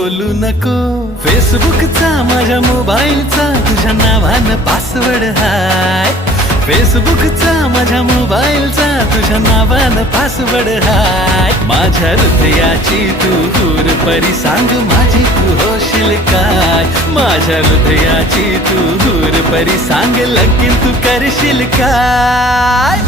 बोलू नको फेसबुकचा माझ्या मोबाईलचा तुझ्या नावानं पासवर्ड हाय. फेसबुकचा माझ्या मोबाईलचा तुझ्या नावानं पासवर्ड हाय. माझ्या हृदयाची तू दूर परी सांग माझी तू होशील काय. माझ्या हृदयाची तू दूर परी सांग लगीन तू करशील काय.